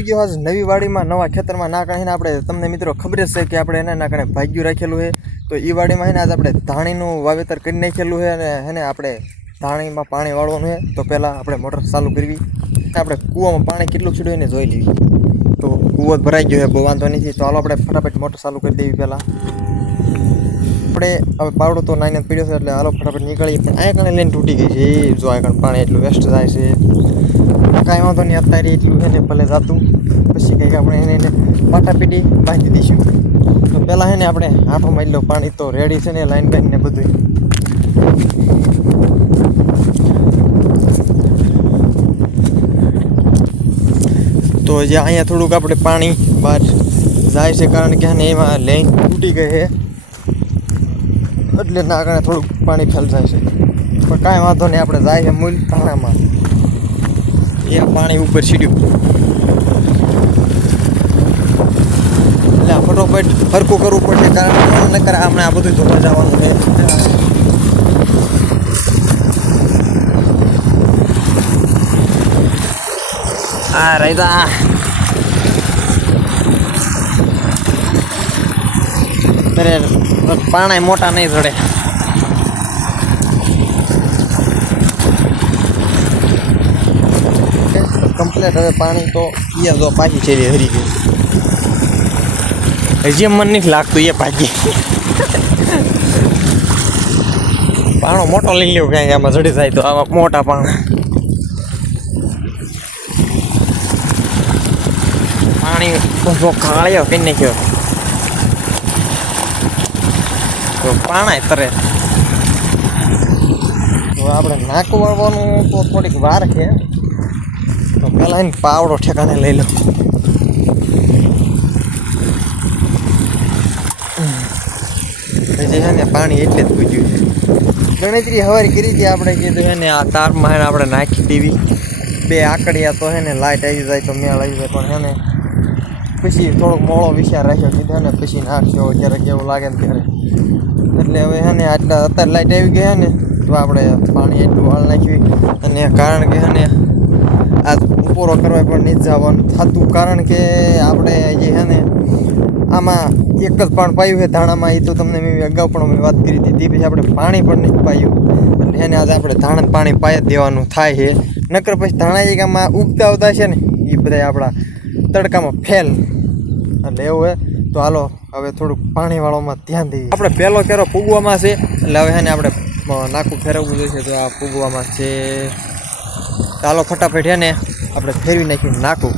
આવી ગયો આજ નવી વાડીમાં, નવા ખેતરમાં. ના કાઢીને આપણે, તમને મિત્રો ખબર જ છે કે આપણે એને ના કારણે ભાગ્યું રાખેલું છે. તો એ વાડીમાં છે ને, આજ આપણે ધાણીનું વાવેતર કરી નાખેલું છે અને એને આપણે ધાણીમાં પાણી વાળવાનું છે. તો પહેલાં આપણે મોટર ચાલુ કરવી. આપણે કૂવામાં પાણી કેટલું છૂટ્યું એને જોઈ લેવી. તો કૂવો ભરાઈ ગયો છે, બહુ વાંધો નથી. તો હાલો આપણે ફટાફટ મોટર ચાલુ કરી દેવી પહેલાં. આપણે હવે પાવડો તો નાઈને પીડ્યો છે, એટલે હાલો ફટાફટ નીકળી પણ આ કણે લઈને તૂટી ગઈ છે. એ જો આ પાણી એટલું વેસ્ટ થાય છે. કાંઈ વાંધો નહીં, અત્યારે એટલું એને ભલે જાતું. પછી કંઈક આપણે એને એને પાટા પીટી બાંધી દઈશું. તો પહેલાં છે ને આપણે આંઠો મારી લો, પાણી તો રેડી છે ને લાઈન બાઈન ને બધું તો જે અહીંયા થોડુંક આપણે પાણી બહાર જાય છે, કારણ કે ને એમાં લાઈન તૂટી ગઈ છે. એટલે ના કારણે થોડુંક પાણી ફેલ જાય છે. પણ કાંઈ વાંધો નહીં, આપણે જાય છે મૂલ ધાણામાં. એ પાણી ઉપર છીડ્યું. એટલે ફટોફટ ફરકું કરવું પડશે કારણ કે નકર આપણે આ બધું ધોવા જવાનું છે. આ રાયદા પાણા મોટા નહીં ચડે. કમ્પ્લેટ હવે પાણી તો એ તો પાછી છે હરી ગયું. હજી મન નથી લાગતું એ પાછી. પાણો મોટો લઈ લેવું ક્યાંક આમાં ચડી જાય તો આવા મોટા પાણા. પાણી કાળ્યો કઈ નાખ્યો. પાણા તરે. આપણે નાકું વળવાનું તો થોડીક વાર છે. તો પહેલાં એને પાવડો ઠેકાણે લઈ લો. હજી છે ને પાણી એટલે જ પૂછ્યું છે. ગણતરી હવારી કરી હતી, આપણે કીધું છે ને, આ તારમાં હે આપણે નાખી દેવી બે આકડિયા તો હે ને લાઇટ આવી જાય તો મેળ આવી જાય, પણ હે ને, પછી થોડોક મોળો વિચાર રાખ્યો, કીધો ને, પછી નાખશો જ્યારે કેવું લાગે ને ત્યારે. એટલે હવે હે ને, આટલા અત્યારે લાઇટ આવી હે ને, તો આપણે પાણી એટલું વાળ નાખ્યું અને કારણ કે હે ને આ પૂરો કરવા પણ નહીં જવાનું. થતું કારણ કે આપણે જે છે ને, આમાં એક જ પણ પાયું છે ધાણામાં એ તો તમને મેં અગાઉ પણ મેં વાત કરી હતી. પછી આપણે પાણી પણ નહીં પાયું. એટલે એને આજે આપણે ધાણા પાણી પાય જ દેવાનું થાય છે. નકર પછી ધાણા એક આમાં ઉગતા આવતા છે ને એ બધા આપણા તડકામાં ફેલ. એટલે એવું હે તો હાલો, હવે થોડુંક પાણીવાળોમાં ધ્યાન દઈએ. આપણે પહેલો કેરો ફૂગવામાં છે. એટલે હવે છે ને આપણે નાખું ફેરવવું જોઈએ તો આ ફૂગવામાં છે. ચાલો ફટાફટ છે ને આપણે ફેરવી નાખીને નાકું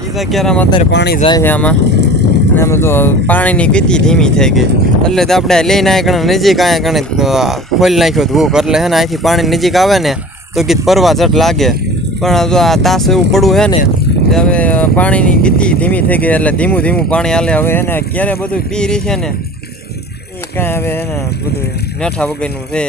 બીજા આમાં અત્યારે પાણી જાય છે આમાં. આમાં તો પાણીની ગતિ ધીમી થઈ ગઈ. એટલે તો આપણે લઈને આ નજીક આયા કણે ખોલી નાખ્યો ધૂક એટલે હે ને અહીંથી પાણી નજીક આવે ને તો કીધ પરવા જટ લાગે. પણ જો આ તાસ એવું પડવું હે ને હવે પાણીની ગતિ ધીમી થઈ ગઈ એટલે ધીમું ધીમું પાણી હાલે. હવે એને ક્યારે બધું પી રહી છે ને, એ કાંઈ હવે એને બધું નેઠા વગરનું છે.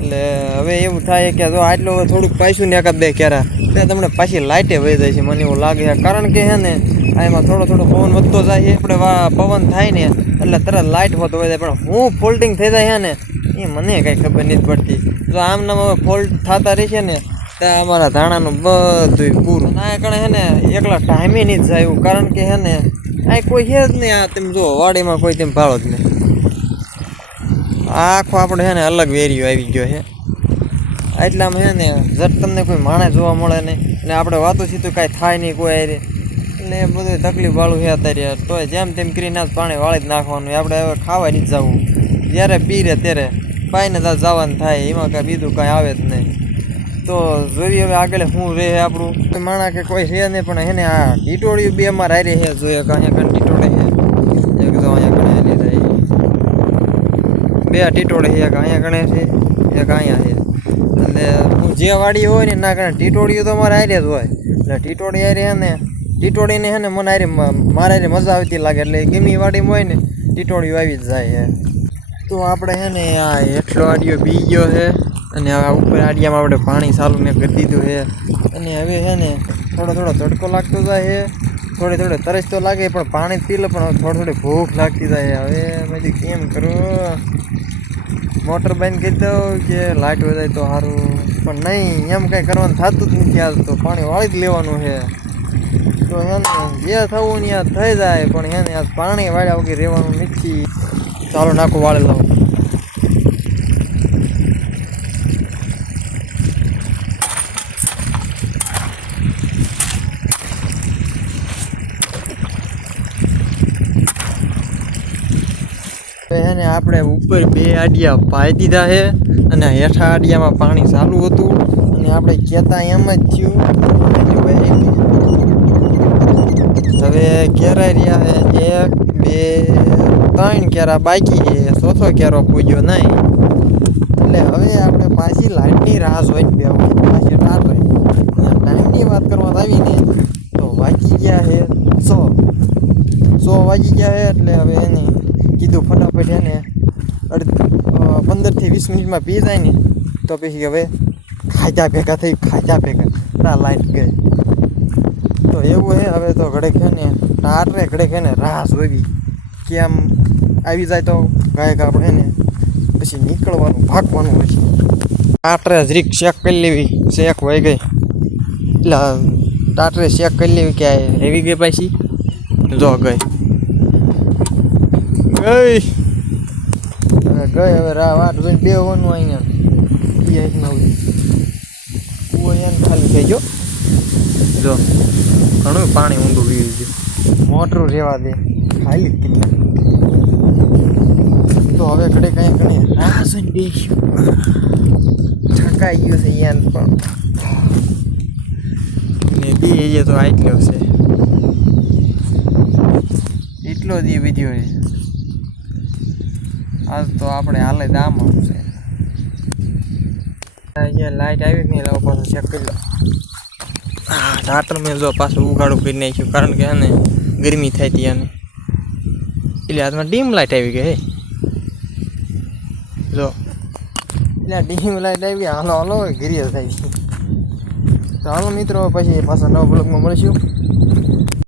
એટલે હવે એવું થાય કે જો આટલું થોડુંક પાછું ને એકાદ બે ક્યારા. એટલે તમને પાછી લાઇટે વહી જાય છે, મને એવું લાગે છે. કારણ કે હે ને, આ એમાં થોડો થોડો પવન વધતો જાય આપણે પવન થાય ને, એટલે તરત લાઇટ હોતો હોય જાય પણ હું ફોલ્ટિંગ થઈ જાય હે ને, એ મને કાંઈ ખબર નથી પડતી. જો આમ નામ હવે ફોલ્ટ થતા રહેશે ને ત્યાં અમારા ધાણાનું બધું પૂરું. ના કણે હે ને, એકલા ટાઈમે નહીં જ જાય કારણ કે હે ને આ કોઈ છે જ નહીં. આ તમે જો વાડીમાં કોઈ તેમ ભાળો જ નહીં. આખો આપણે છે ને અલગ વેરિયો આવી ગયો છે. એટલામાં છે ને જટ તમને કોઈ માણસ જોવા મળે નહીં. અને આપણે વાતો સીધું કાંઈ થાય નહીં કોઈ આરે એટલે એ બધું તકલીફ વાળું છે અત્યારે. તોય જેમ તેમ કરીને જ પાણી વાળી જ નાખવાનું. આપણે હવે ખાવા નહીં જવું. જ્યારે પીરે ત્યારે પાઈને ત્યાં જવાનું થાય. એમાં કાંઈ બીજું કાંઈ આવે જ નહીં. તો જોઈએ હવે આગળ શું રહે આપણું. માણા કે કોઈ છે નહીં, પણ એને આ ટીટોળિયું બે અમારે હારે છે. જોઈએ કાંઈ કંઈ કણ ટીટોળે છે એક તો અહીંયા કણે લીધા બે ટીટોળે છે, એક અહીંયા ગણે છે, એક અહીંયા છે. એટલે હું જે વાડી હોય ને ના કારણે ટીટોળીઓ તો મારે હારે જ હોય. એટલે ટીટોળી હારે છે ને, ટીટોળીને છે ને મને હારે મારે હારે મજા આવતી લાગે. એટલે ગમી વાડીમાં હોય ને, ટીટોળીઓ આવી જ જાય છે તો આપણે છે ને આ એટલો આડિયો બી ગયો છે અને હવે ઉપર આડિયામાં આપણે પાણી ચાલુ ને કરી દીધું છે અને હવે છે ને થોડો થોડો તડકો લાગતો જાય છે થોડે થોડે તરસ તો લાગે, પણ પાણી પી પણ થોડી થોડી ભૂખ લાગતી જાય. હવે પછી કેમ કરું? મોટર બંધ કરી દઉં કે લાઇટ વધાય તો સારું, પણ નહીં, એમ કંઈ કરવાનું થતું જ નથી આજ તો. પાણી વાળી જ લેવાનું છે. તો હે જે થવું ને યાદ થઈ જાય, પણ એને યાદ પાણી વાળ્યા વગર રહેવાનું નથી. ચાલો, નાખું વાળી લઉં હવે હે ને આપણે ઉપર બે આડિયા પાઈ દીધા છે અને હેઠા આડિયામાં પાણી ચાલુ હતું. અને આપણે કહેતા એમ જ થયું. હવે કેરાઈ રહ્યા છે? એક, બે, ત્રણ કેરા બાકી છે. ચોથો કેરો પૂજ્યો નહીં. એટલે હવે આપણે પાછી લાઇટની રાહ જોઈને બે પાછી ટાટ રહી ટાઈમની વાત કરવા આવીને તો વાગી ગયા છે સો. સો વાગી ગયા છે એટલે હવે એને કીધું ફટાફટ એને પંદરથી વીસ મિનિટમાં પી જાય ને, તો પછી હવે ખાજા ભેગા થઈ, ખાજા ભેગા. રા લાઈટ ગઈ. તો એવું હે, હવે તો ઘડે છે ને ટાટરે ઘડે છે ને રાહ જોવી. આમ આવી જાય તો ગાયક આપણે ને, પછી નીકળવાનું, ભાગવાનું પછી ટાટરે જરીક ચેક કરી લેવી ચેક વહી ગઈ. એટલે ટાટરે ચેક કરી લેવી કે હેવી ગઈ પાછી? જો ગઈ. ગઈ. ગઈ હવે રા વાટ જોઈને બે હોવાનું અહીંયા. બે એક નવ કુવો અહીંયા ખાલી થઈ ગયો જો ઘણું પાણી ઊંડું પી ગયું મોટરું રહેવા દે. ખાલી જ તો. હવે ઘડે કાંઈ ઘણી રાહ જોઈને બેસ્યું થકાઈ ગયું છે યાન પણ. ને બે એ તો આટલો છે. એટલો જ એ છે. આજ તો આપણે હાલે દામ આવશે અહીંયા લાઈટ આવી કે નહીં લાવો પાછું ચેક કરી લો. રાત્ર મેં જો પાછું ઉગાડું કરી નાખ્યું, કારણ કે એને ગરમી થાય હતી અને એટલે હાથમાં ડીમ લાઈટ આવી ગઈ હે. જો. એટલે ડીમ લાઈટ આવી હાલો હાલો ગીરી થાય. તો હાલો મિત્રો, પછી પાછા નવા બ્લોગમાં મળીશું.